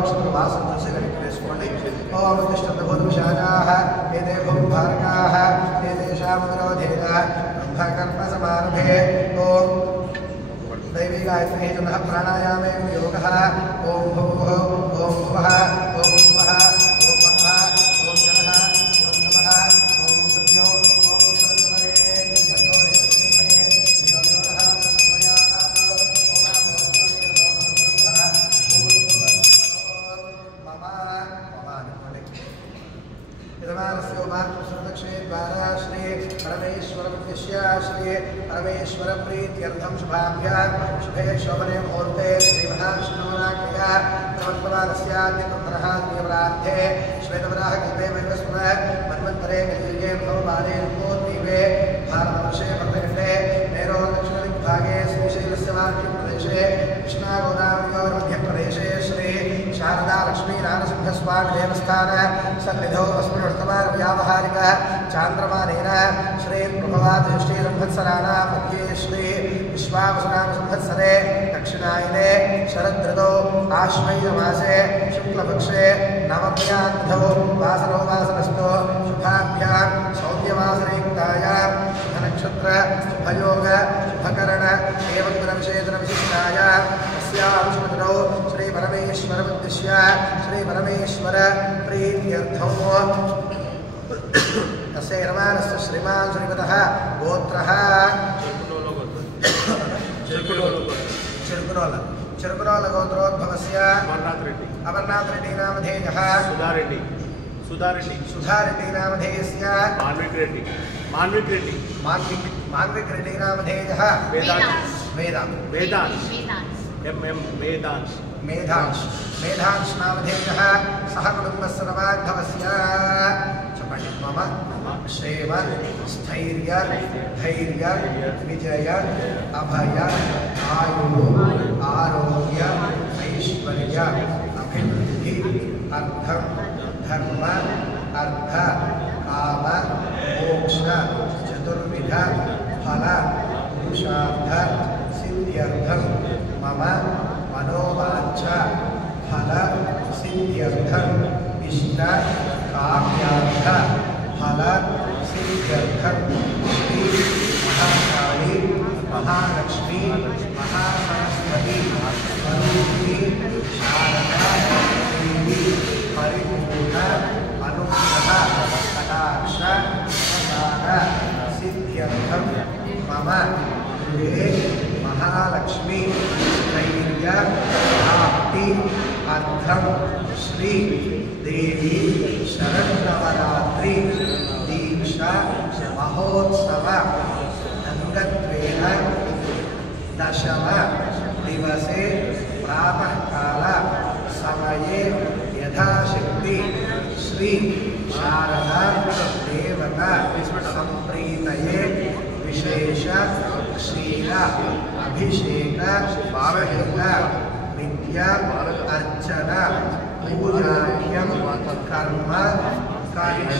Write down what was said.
నక్షత్రవాసనసి వేసుకోండి. ఓం తిష్టభూతవిశాఖాః ఏతే భూభారకాః ఏతేషాం విరోధేన బ్రహ్మకర్మ సమారభే. ఓం दैवी गायत्री जनः प्राणायामे योगः. ओम भूः ओम भुवः ओम स्वः ओम महः ओम जनः ओम नमः ओम सत्यो ओम सरस्वरे धन्नो देवस्महे धियो यो नः प्रचोदयात्. ओम नमो द्वारा श्री परमेश्वर श्री परमेश्वर प्रीत्यर्थम शुभाभ्यां शुभे शोभने मुहूर्ते श्री महाविष्णुराज्ञया प्रवर्तमानस्याद्य पुत्रः देवराध्ये श्वेतवराह कल्पे वैवस्वः मन्वन्तरे कलियुगे भवबाले नमोद्दीपे भारतवर्षे भरतखण्डे मेरो दक्षिणदिग्भागे श्रीशैलस्य वार्षिकप्रदेशे कृष्णागोदावर्योर् मध्यप्रदेशे श्री शारदा लक्ष्मी नारसिंहस्वामी देवस्थान सन्निधौ अस्मिन् वर्तमान व्यावहारिक चांद्रमानेन श्री प्रभवात् षष्ठीसंवत्सराणां मध्ये श्री विश्वावसुनाम संवत्सरे दक्षिणायने शरदृतौ आश्वयुजमासे शुक्लपक्षे नवम्यां वासरो वासरस्तु शुभाभ्यां सौम्यवासरयुक्तायां शुभनक्षत्र शुभयोग शुभकरण एवं गुणविशेषणविशिष्टायां तस्यां श्री परमेश्वरमुद्दिश्य श्री परमेश्वर प्रीत्यर्थं तस्य यजमानस्य श्रीमान् श्रीमतः गोत्रः चिरुकुनोल गोत्रोद्भवस्य अमरनाथ रेड्डी नामधेयः सुधारेड्डी नामधेयस्य मान्विक रेड्डी नामधेयः मेधांश नामधेयः सह कुटुम्बस्य नवाग्धवस्य मम क्षेम स्थैर्य धैर्य विजय अभय आयु आरोग्य ऐश्वर्य अभिवृद्धि अर्थम धर्म अर्थ काम मोक्ष चतुर्विध फल पुरुषार्थ सिद्ध्यर्थम मम मनोवांछ फल सिद्ध्यर्थम इष्ट काम्यार्थ फल सिद्ध्यर्थम श्री महाकाली महालक्ष्मी महासरस्वती स्वरूपिणी शारदा देवी परिपूर्ण अनुग्रह कटाक्ष प्रसाद सिद्ध्यर्थम मम गृहे महालक्ष्मी स्थैर्य प्राप्ति अर्थम श्री देवी शरन्नवरात्रि दीक्षा महोत्सव अंगत्वेन दशम दिवसे प्रातः काल समये यथाशक्ति श्री शारदा देवता संप्रीतये विशेष क्षीर अभिषेक विद्या अर्चना पूजाख्यम कर्म कार्य